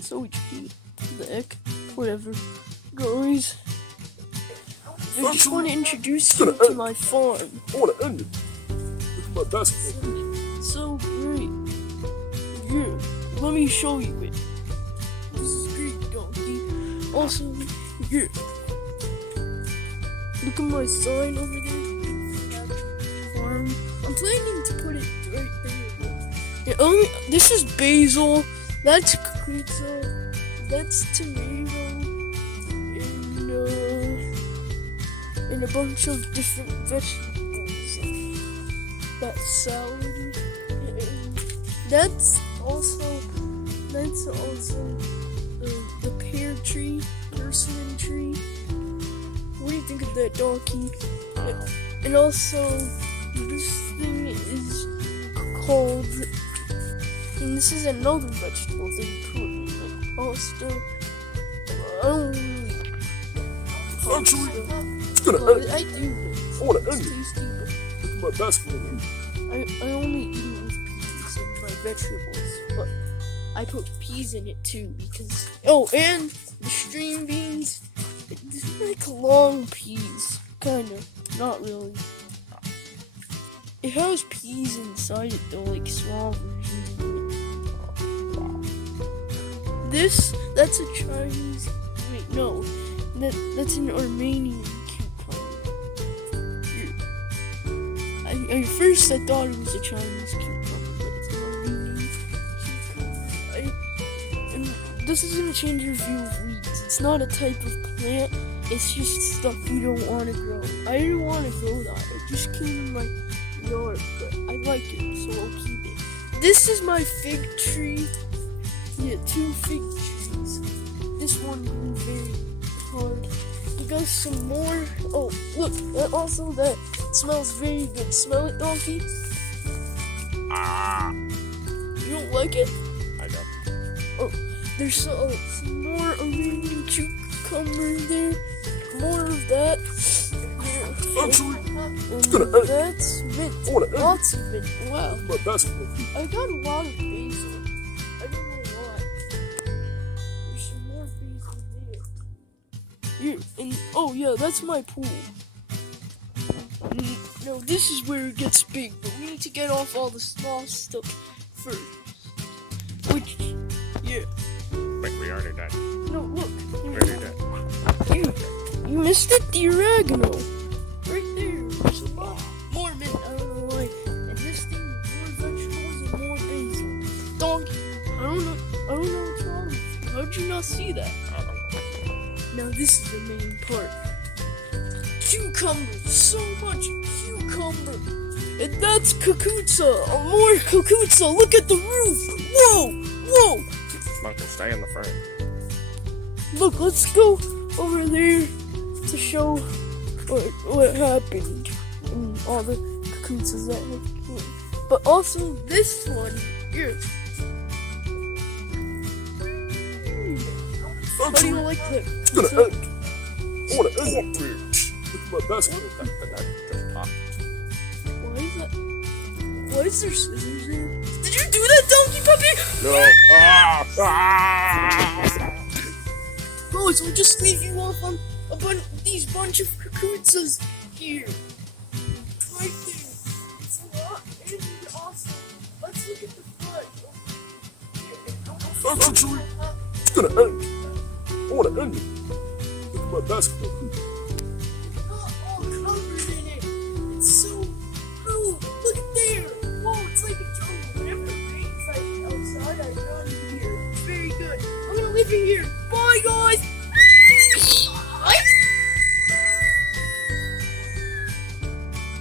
SOHP. The heck? Whatever. Guys, I just want to introduce you to my farm. I want to end it. Look at my basketball. So great. Yeah, let me show you it. This is great, donkey. Also, yeah. Look at my sign over there. Farm. I'm planning to put it right there. Yeah, this is basil. That's cucuzza. That's tomato. And a bunch of different vegetables. That's salad. That's also the pear tree, persimmon tree. What do you think of that, donkey? And also, this thing is called, and this is another vegetable that you put in it. Also, I don't really. Actually, it's gonna end. I do. I want to end it. Tasty, Look at my basketball. I only eat it with peas and my vegetables, but I put peas in it too because and the string beans, it's like long peas, kinda, not really. It has peas inside it though, like small versions of it. That's a Chinese. Wait, no, that's an Armenian cucumber. At first I thought it was a Chinese cucumber, but it's an Armenian cucumber. And this is gonna change your view of weeds. It's not a type of plant, it's just stuff you don't want to grow. I didn't want to grow that, it just came in my yard, but I like it, so I'll keep it. This is my fig tree. Yeah, 2 fig trees. This one grew very hard. We got some more. Oh, look, also that smells very good. Smell it, donkey? You don't like it? I don't. Oh, there's some more Armenian cucumber there. More of that. Actually, and gonna end. that's mint. I want to end Lots of mint. Wow. it. My basketball. I got a lot of basil. I don't know why. There's some more basil there. Here, and oh yeah, that's my pool. No, this is where it gets big, but we need to get off all the small stuff first. Which, yeah. Wait, we already did. No, look. We already did. You missed it, the oregano. Right there. There's a lot more mint. I don't know why. And this thing, more vegetables and more basil. Donkey. I don't know what's wrong with you. How'd you not see that? Now this is the main part. Cucumber. So much cucumber. And that's cucuzza. More cucuzza. Look at the roof. Whoa. Uncle, stay in the frame. Look, let's go over there to show what happened and all the cucuzzas that have came. But also this one here. How do you like that? It's gonna end. I want to end it. Look at my basketball. Just pop. Why is that? Why is there scissors there? Did you do that, donkey puppy? No. Guys, we'll just leave you off on these bunch of cucuzzas here. Right there. It's a lot and awesome. Let's look at the front. Actually, it's gonna end. I want to end it. Look at my basketball. It's not all covered in it. It's so cool. Look at there. Whoa, it's like a jungle. Whenever the rain's like outside, I run here. It's very good. I'm gonna live in here. Bye, guys.